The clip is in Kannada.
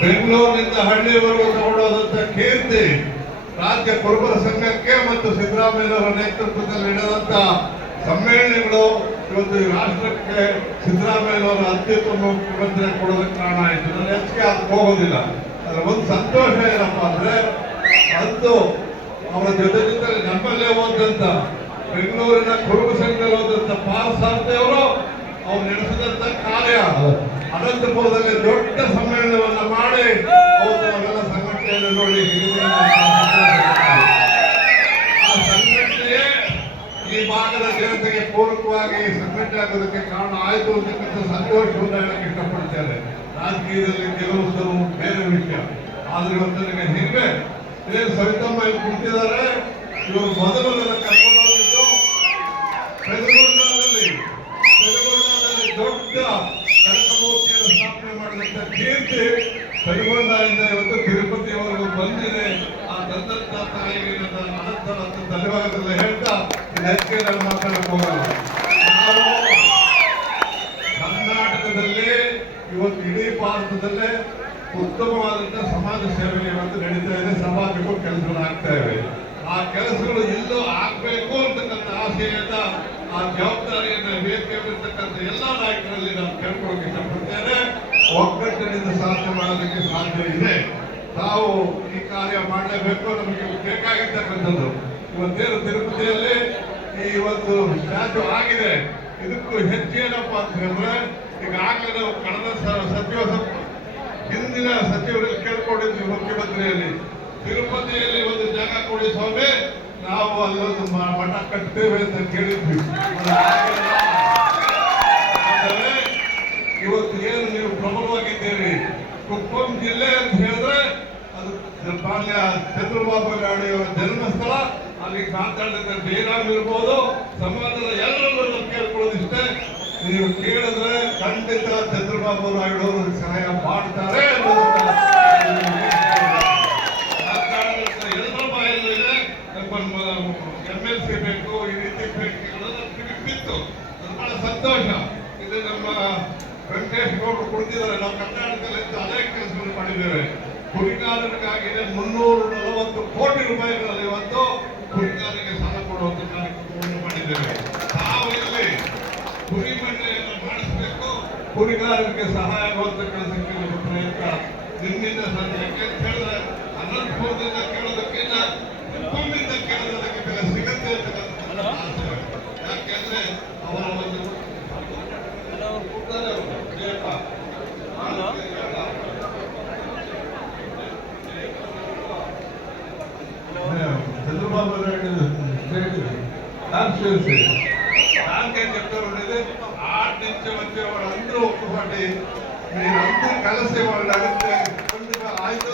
ಬೆಂಗಳೂರಿನಿಂದ ಹಳ್ಳಿಯವರೆಗೂ ತಗೊಂಡೋದಂತ ಕೀರ್ತಿ ರಾಜ್ಯ ಕುರುಬರ ಸಂಘಕ್ಕೆ ಮತ್ತು ಸಿದ್ದರಾಮಯ್ಯನವರ ನೇತೃತ್ವದಲ್ಲಿ ನಡೆದಂತ ಸಮ್ಮೇಳನಗಳು ಇವತ್ತು ರಾಷ್ಟ್ರಕ್ಕೆ ಸಿದ್ದರಾಮಯ್ಯನವರ ಅತ್ಯುತ್ತಮ ಮುಖ್ಯಮಂತ್ರಿ ಕೊಡೋದಕ್ಕೆ ಕಾರಣ ಆಯಿತು. ನಾನು ಹೆಚ್ಚಿಗೆ ಅದು ಹೋಗೋದಿಲ್ಲ. ಆದರೆ ಒಂದು ಸಂತೋಷ ಏನಪ್ಪಾ ಅಂದ್ರೆ ಅಂದು ಅವರ ಜೊತೆ ಜೊತೆ ನಮ್ಮಲ್ಲೇ ಹೋದಂತ ಬೆಂಗಳೂರಿನ ಕುರುಬ ಸಂಘದಲ್ಲಿ ಹೋದಂತ ಪಾಲ್ ಅವರು ಅವ್ರು ನಡೆಸಿದಂತ ಕಾರ್ಯ. ಅನಂತಪುರದಲ್ಲಿ ದೊಡ್ಡ ಸಮ್ಮೇಳನವನ್ನ ಮಾಡಿ ಈ ಭಾಗದ ಜನತೆಗೆ ಪೂರಕವಾಗಿ ಸಂಘಟನೆ ಆಗೋದಕ್ಕೆ ಕಾರಣ ಆಯಿತು ಅಂತಕ್ಕಂಥ ಸಂತೋಷವನ್ನು ಹೇಳಕ್ಕೆ ಇಷ್ಟಪಡ್ತಾರೆ ರಾಜಕೀಯದಲ್ಲಿ ಕೆಲವು ಬೇರೆ ವಿಷಯ. ಆದ್ರೆ ಇವತ್ತು ನನಗೆ ಹಿರಿಮೆ. ಏನು ಸವಿತಮ್ಮ ಇಲ್ಲಿ ಕುಳಿತಿದ್ದಾರೆ ಇವರು ಮೊದಲು ನನ್ನ ಕರ್ಕೊಂಡು ಹೋಗಿದ್ದು ಪೆದಗೊಂಡದಲ್ಲಿ ಪೆದಗೊಂಡದಲ್ಲಿ ದೊಡ್ಡ ಕನಕಮೂರ್ತಿಯನ್ನು ಸ್ಥಾಪನೆ ಮಾಡಿದಂತ ಕೀರ್ತಿ ಪೆದಗೊಂಡದಿಂದ ಇವತ್ತು ತಿರುಪತಿಯವರೆಗೂ ಬಂದಿದೆ. ತಂದಂತ ತಾಯಿಗೆ ನನ್ನ ಅನಂತ ಮತ್ತು ಧನ್ಯವಾದಗಳು ಹೇಳ್ತಾ ಇದು ಹೆಚ್ಚಿಗೆ ನಾನು ಮಾತಾಡಕ್ಕೆ ನಾವು ಕರ್ನಾಟಕದಲ್ಲಿ, ಇವತ್ತು ಇಡೀ ಭಾರತದಲ್ಲೇ ಉತ್ತಮವಾದಂತಹ ಸಮಾಜ ಸೇವೆ ಇವತ್ತು ನಡೀತಾ ಇದೆ. ಸಮಾಜಕ್ಕೂ ಕೆಲಸಗಳು ಆಗ್ತಾ ಇವೆ. ಆ ಕೆಲಸಗಳು ಎಲ್ಲೋ ಆಗ್ಬೇಕು ಅಂತಕ್ಕಂಥ ಆಸೆಯಿಂದ ಆ ಜವಾಬ್ದಾರಿಯನ್ನು ಬೇಕಾಗಿರ್ತಕ್ಕಂಥ ಎಲ್ಲ ನಾಯಕರಲ್ಲಿ ನಾನು ಕೇಳ್ಕೊಳ್ಳೋಕೆ ಇಷ್ಟಪಡ್ತೇನೆ. ಒಗ್ಗಟ್ಟಿನಿಂದ ಸಾಧನೆ ಮಾಡೋದಕ್ಕೆ ಸಾಧ್ಯ ಇದೆ. ತಾವು ಈ ಕಾರ್ಯ ಮಾಡಲೇಬೇಕು, ನಮಗೆ ಬೇಕಾಗಿರ್ತಕ್ಕಂಥದ್ದು. ಇವತ್ತೇನು ತಿರುಪತಿಯಲ್ಲಿ ಈ ಇವತ್ತು ಸ್ಟ್ಯಾಚು ಆಗಿದೆ. ಇದಕ್ಕೂ ಹೆಚ್ಚು ಏನಪ್ಪ ಅಂತ ಹೇಳಿದ್ರೆ, ಈಗಾಗಲೇ ನಾವು ಕಳೆದ ಸಚಿವ ಹಿಂದಿನ ಸಚಿವರಲ್ಲಿ ಕೇಳ್ಕೊಂಡಿದ್ವಿ ಮುಖ್ಯಮಂತ್ರಿಯಲ್ಲಿ. ತಿರುಪತಿಯಲ್ಲಿ ಒಂದು ಜಾಗ ಕೊಡಿ ಸ್ವಾಮಿ, ನಾವು ಅಲ್ಲೊಂದು ಮಠ ಕಟ್ತೇವೆ ಅಂತ ಕೇಳಿದ್ವಿ. ಇವತ್ತು ಏನು ನೀವು ಪ್ರಬಲವಾಗಿದ್ದೀರಿ? ಕುಪ್ಪಂ ಜಿಲ್ಲೆ ಅಂತ ಹೇಳಿದ್ರೆ ಬಾಲ್ಯ ಚಂದ್ರಬಾಬು ಜನ್ಮಸ್ಥಳ. ಅಲ್ಲಿ ಮಾತಾಡಿದ ಬೇನಾಗಿರ್ಬೋದು ಸಮಾಜದ ಎಲ್ಲರನ್ನು ಕೇಳ್ಕೊಳ್ಳೋದಿಷ್ಟೇ ನೀವು ಕೇಳಿದ್ರೆ ಖಂಡಿತ ಚಂದ್ರಬಾಬು ನಾಯ್ಡು ಅವರು ಸಹಾಯ ಮಾಡ್ತಾರೆ ಎಲ್ಲರ ಬಾಯಲ್ಲೂ ಇದೆ ನಮ್ಮ ಎಂ ಎಲ್ ಸಿ ಬೇಕು ಈ ರೀತಿ ಬಿತ್ತು ಬಹಳ ಸಂತೋಷ ಇದು ನಮ್ಮ ವೆಂಕಟೇಶ್ ಗೌಡರು ಕೊಡ್ತಿದ್ದಾರೆ ನಾವು ಕರ್ನಾಟಕದಲ್ಲಿ ಅನೇಕ ಕೆಲಸಗಳು ಮಾಡಿದ್ದೇವೆ ಕುರಿಗಾರರಿಗಾಗಿದೆ ಮುನ್ನೂರ ನಲವತ್ತು ಕೋಟಿ ರೂಪಾಯಿಗಳಲ್ಲಿ ಇವತ್ತು ಕುರಿಗಾರರಿಗೆ ಸಾಲ ಕೊಡುವಂತ ಕಾರ್ಯಕ್ರಮವನ್ನು ಮಾಡಿದ್ದೇವೆ ನಾವು ಇಲ್ಲಿ ಕುರಿ ಮಂಡಳಿಯನ್ನು ಮಾಡಿಸಬೇಕು, ಕುರಿಗಾರರಿಗೆ ಸಹಾಯ ಆಗುವಂತ ಕೆಲಸಕ್ಕೆ ನಮ್ಮ ಪ್ರಯತ್ನ ನಿಮ್ಮಿಂದ ಸಾಧ್ಯ ಯಾಕೆ ಅಂತ ಹೇಳಿದ್ರೆ ಅನಂತಪುರದಿಂದ ಕೇಳೋದಕ್ಕಿಂತ ಕುಪ್ಪಮಿಂದ ಕೇಳೋದಕ್ಕೆ ಸಿಗತ್ತೆ ಅಂತಕ್ಕಂಥದ್ದು ಆಸೆ. ಯಾಕೆಂದ್ರೆ ಅವರ ಒಂದು ಕೂತಾರೆ ಅವರು, ಜಯಪ್ಪ. ಹೇಳಿದ್ರು ಸರಿ ಸರಿ ನಾನು ಸೇರಿಸಿದೆ ನಾಲ್ಕೇ ಕೆಟ್ಟವರೊಂದಿದೆ ಆರು ನಿಮಿಷ ಮಧ್ಯೆ ಅವರಂದರೂ ಒಪ್ಪು ಮಾಡಿ ನೀರಂತೂ ಕಲಸಿ ಮಾಡಲಾಗುತ್ತೆ ಆಯ್ತು